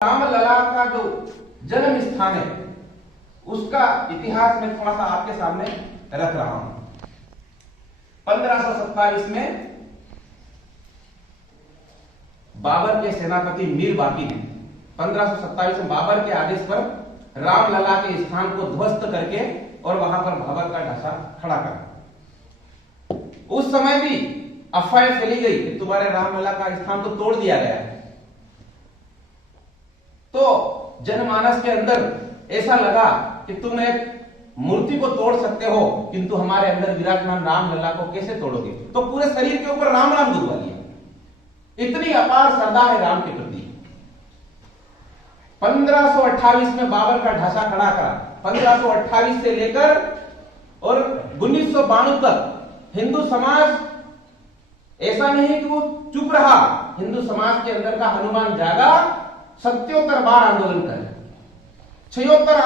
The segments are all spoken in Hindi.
रामलला का जो जन्म स्थान है उसका इतिहास में थोड़ा सा आपके सामने रख रहा हूं। 1527 में बाबर के सेनापति मीर बाकी ने 1527 में बाबर के आदेश पर रामलला के स्थान को ध्वस्त करके और वहां पर बाबर का ढांचा खड़ा करा। उस समय भी अफवाहें फैली गई कि तुम्हारे रामलला का स्थान तो तोड़ दिया गया है। तो जनमानस के अंदर ऐसा लगा कि तुम एक मूर्ति को तोड़ सकते हो किंतु हमारे अंदर विराजमान रामलला को कैसे तोड़ोगे। तो पूरे शरीर के ऊपर राम नाम गुदवा लिया। इतनी अपार श्रद्धा है राम के प्रति। 1528 में बाबर का ढांचा खड़ा करा। 1528 से लेकर और 1992 तक हिंदू समाज ऐसा नहीं है कि वो चुप रहा। हिंदू समाज के अंदर का हनुमान जागा, 77 बार आंदोलन करे। 76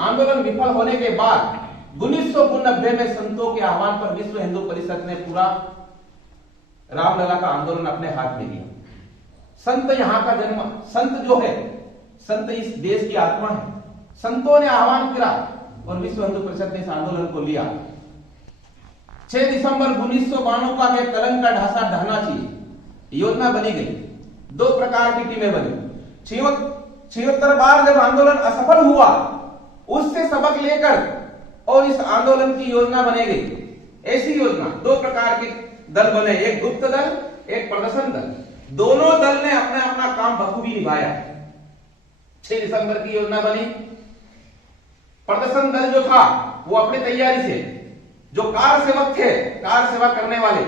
आंदोलन विफल होने के बाद 1990 में संतों के आह्वान पर विश्व हिंदू परिषद ने पूरा रामलला का आंदोलन अपने हाथ में लिया। संत यहां का जन्म, संत जो है, संत इस देश की आत्मा है। संतों ने आह्वान किया और विश्व हिंदू परिषद ने इस आंदोलन को लिया। 6 दिसंबर 1992 का कलंक का ढांचा ढहना चाहिए योजना बनी गई। 2 प्रकार की टीमें बनी। 76 बार जब आंदोलन असफल हुआ उससे सबक लेकर और इस आंदोलन की योजना बनी गई। ऐसी योजना 2 प्रकार के दल बने, एक गुप्त दल, एक प्रदर्शन दल। दोनों दल ने अपना अपना काम बखूबी निभाया। 6 दिसंबर की योजना बनी। प्रदर्शन दल जो था वो अपनी तैयारी से, जो कार सेवक थे, कार सेवा करने वाले,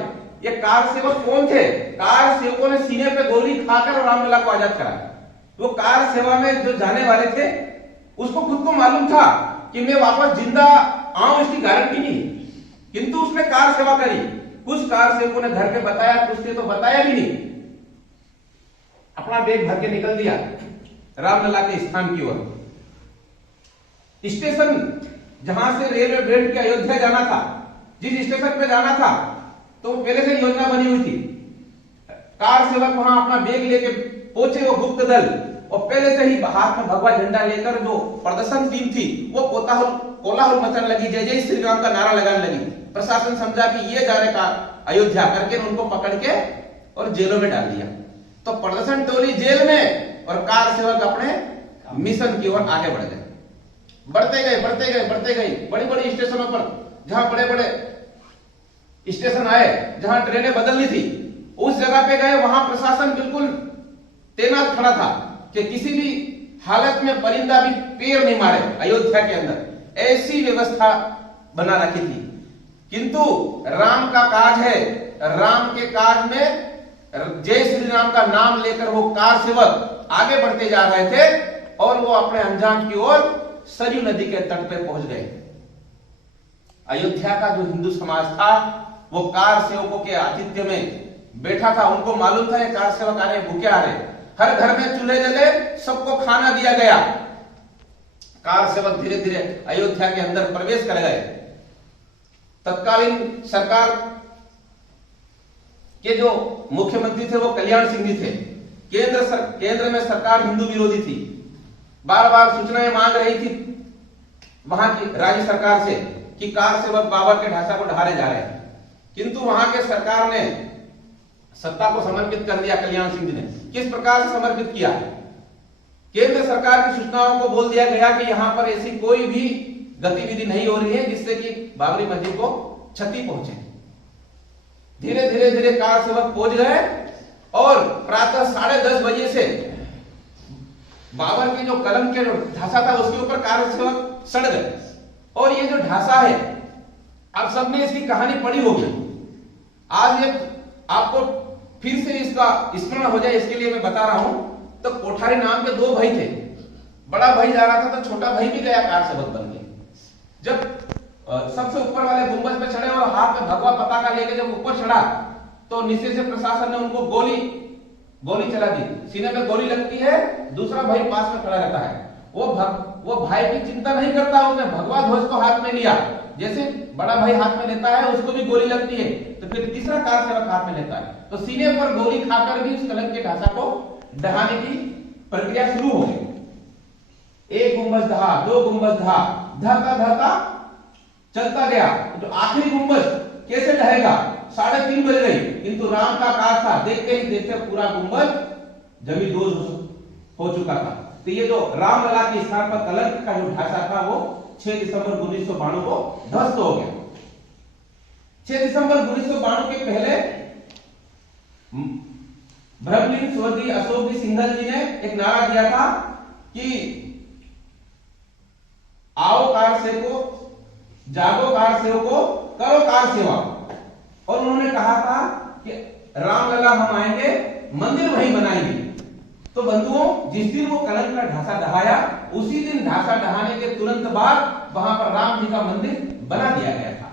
ये कार सेवक कौन थे? कार सेवकों ने सीने पे गोली खाकर रामलला को आजाद करा। वो कार सेवा में जो जाने वाले थे उसको खुद को मालूम था कि मैं वापस जिंदा आऊं इसकी गारंटी नहीं, किंतु उसने कार सेवा करी। कुछ कार सेवकों ने घर पे बताया, कुछ ने तो बताया भी नहीं। अपना बैग भर के निकल दिया रामलला के स्थान की ओर। स्टेशन जहां से रेलवे ब्रेड के अयोध्या जाना था, जिस स्टेशन पे जाना था, तो पहले से योजना बनी हुई थी। कार सेवक वहां अपना बैग लेके पहुंचे, वो गुप्त दल, और पहले से ही हाथ में भगवा झंडा लेकर जो प्रदर्शन टीम थी वो कोलाहल मचने लगी, जय जय श्री राम का नारा लगाने लगी। प्रशासन समझा कि ये जा रहे का अयोध्या करके उनको पकड़ के और जेलों में डाल दिया। तो प्रदर्शन टोली जेल में और कार सेवक अपने मिशन की ओर आगे बढ़ गए। बढ़ते गए बड़ी बड़ी स्टेशनों पर, जहां बड़े बड़े स्टेशन आए, जहां ट्रेनें बदलनी थी, उस जगह पे गए। वहां प्रशासन बिल्कुल तैनात खड़ा था कि किसी भी हालत में परिंदा भी पैर नहीं मारे अयोध्या के अंदर। ऐसी व्यवस्था बना रखी थी। किंतु राम का काज है, राम के काज में जय श्री राम का नाम लेकर वो कार सेवक आगे बढ़ते जा रहे थे और वो अपने अंजाम की ओर सरयू नदी के तट पे पहुंच गए। अयोध्या का जो हिंदू समाज था वो कार सेवकों के आतिथ्य में बैठा था। उनको मालूम था ये कार सेवक आ रहे, भूखे आ रहे। हर घर में चूल्हे जले, सबको खाना दिया गया। कार सेवक धीरे धीरे अयोध्या के अंदर प्रवेश कर गए। तत्कालीन सरकार के जो मुख्यमंत्री थे वो कल्याण सिंह जी थे। केंद्र में सरकार हिंदू विरोधी थी। बार बार सूचनाएं मांग रही थी वहां की राज्य सरकार से कि कार सेवक बाबर के ढांचा को ढाले जा रहे हैं, किंतु वहां के सरकार ने सत्ता को समर्पित कर दिया। कल्याण सिंह जी ने किस प्रकार से समर्पित किया? केंद्र सरकार की सूचनाओं को बोल दिया गया कि यहां पर ऐसी कोई भी गतिविधि नहीं हो रही है जिससे कि बाबरी मस्जिद को क्षति पहुंचे। धीरे धीरे कार सेवक पहुंच गए और प्रातः 10:30 बजे से बाबर के जो कलम के ढांचा था उसके ऊपर कार सेवक सड़ गए। और ये जो ढांचा है, आप सबने इसकी कहानी पढ़ी होगी। आज ये आपको फिर से इसका स्मरण हो जाए इसके लिए मैं बता रहा हूं। तो कोठारी नाम के 2 भाई थे। बड़ा भाई जा रहा था तो छोटा भाई भी गया कार सेवक बन के। जब सबसे ऊपर वाले गुंबद पे चढ़े और हाथ में भगवा पताका लेके जब ऊपर चढ़ा तो नीचे से प्रशासन ने उनको गोली चला दी। सीने पे गोली लगती है, दूसरा भाई पास में खड़ा रहता है। वो भाई की चिंता नहीं करता, उसने भगवा ध्वज को हाथ में लिया। जैसे बड़ा भाई हाथ में लेता है उसको भी गोली लगती है, तो फिर तीसरा कार सेवक हाथ में लेता है। तो सीने पर गोली खाकर भी उस कलंक के ढांचा को ढहाने की प्रक्रिया शुरू हो गई। एक गुंबज ढहा, दो गुंबज ढहा, ढहता ढहता चलता गया। तो आखिरी गुंबज कैसे ढहेगा? 3:30 बज गई, किंतु राम का कार्य था, देखते ही देखते पूरा गुंबज जमींदोज हो चुका था। तो ये जो रामलला के स्थान पर कलंक का जो ढांचा था वो 6 दिसंबर 1992 को ध्वस्त हो गया। 6 दिसंबर 1992 के पहले ब्रह्मलीन स्वर्गीय अशोक जी सिंघल जी ने एक नारा दिया था कि आओ कार सेवको, जागो कार सेवको, करो कार सेवा। और उन्होंने कहा था कि रामलला हम आएंगे, मंदिर वहीं बनाएंगे। तो बंधुओं, जिस दिन वो कलंक का ढांचा ढहाया, उसी दिन ढांचा ढहाने के तुरंत बाद वहां पर राम जी का मंदिर बना दिया गया था।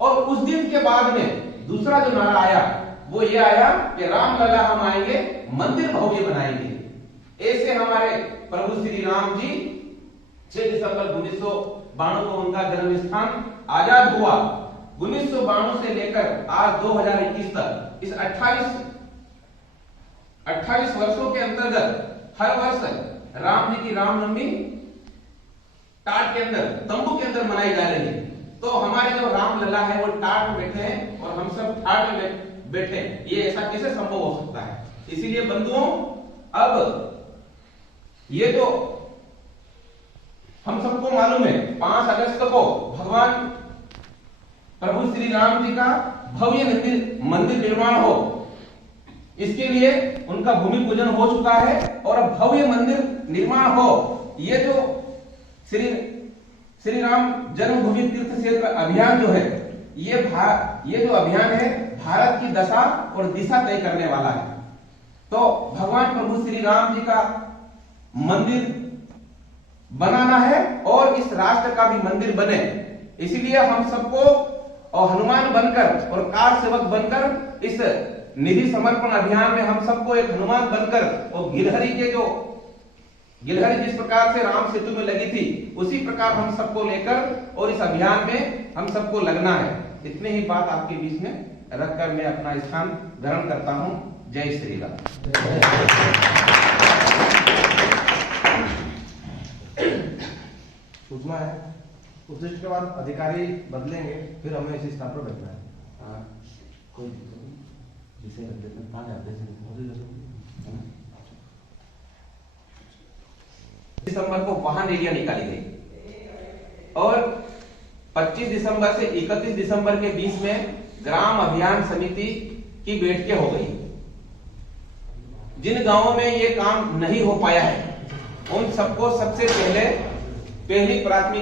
और उस दिन के बाद में दूसरा जो नारा आया वो ये आया कि रामलला हम आएंगे, मंदिर भव्य बनाएंगे। ऐसे हमारे प्रभु श्री राम जी 6 दिसंबर 1992 को उनका जन्म स्थान आजाद हुआ। 1992 से लेकर आज 2021 तक इस 28 वर्षों के अंतर्गत हर वर्ष राम जी की रामनवमी टाट के अंदर, तंबू के अंदर मनाई जा रही है। तो हमारे जो रामलला है वो टाट में बैठे हैं और हम सब ठाट में बैठे हैं। ये ऐसा कैसे संभव हो सकता है? इसीलिए बंधुओं, अब ये तो हम सबको मालूम है 5 अगस्त को भगवान प्रभु श्री राम जी का भव्य मंदिर निर्माण हो, इसके लिए उनका भूमि पूजन हो चुका है और अब भव्य मंदिर निर्माण हो। ये जो श्री राम जन्मभूमि तीर्थ क्षेत्र अभियान जो है, ये जो अभियान है भारत की दशा और दिशा तय करने वाला है। तो भगवान प्रभु श्री राम जी का मंदिर बनाना है और इस राष्ट्र का भी मंदिर बने, इसलिए हम सबको और हनुमान बनकर और कार सेवक बनकर इस निधि समर्पण अभियान में हम सबको एक हनुमान बनकर और गिलहरी जिस प्रकार से राम सेतु में लगी थी, उसी प्रकार हम सबको लेकर और इस अभियान में हम सबको लगना है। इतने ही बात आपके बीच में रखकर मैं अपना स्थान ग्रहण करता हूं। जय श्री राम। सूचना है, उत्कृष्ट के बाद अधिकारी बदलेंगे, फिर हमें इसी स्थान पर बैठना है। कोई जिसे दिसंबर को वाहन रैलियां निकाली गई और 25 दिसंबर से 31 दिसंबर के बीच में ग्राम अभियान समिति की बैठकें हो गई। जिन गांवों में ये काम नहीं हो पाया है, उन सबको सबसे पहली प्राथमिकता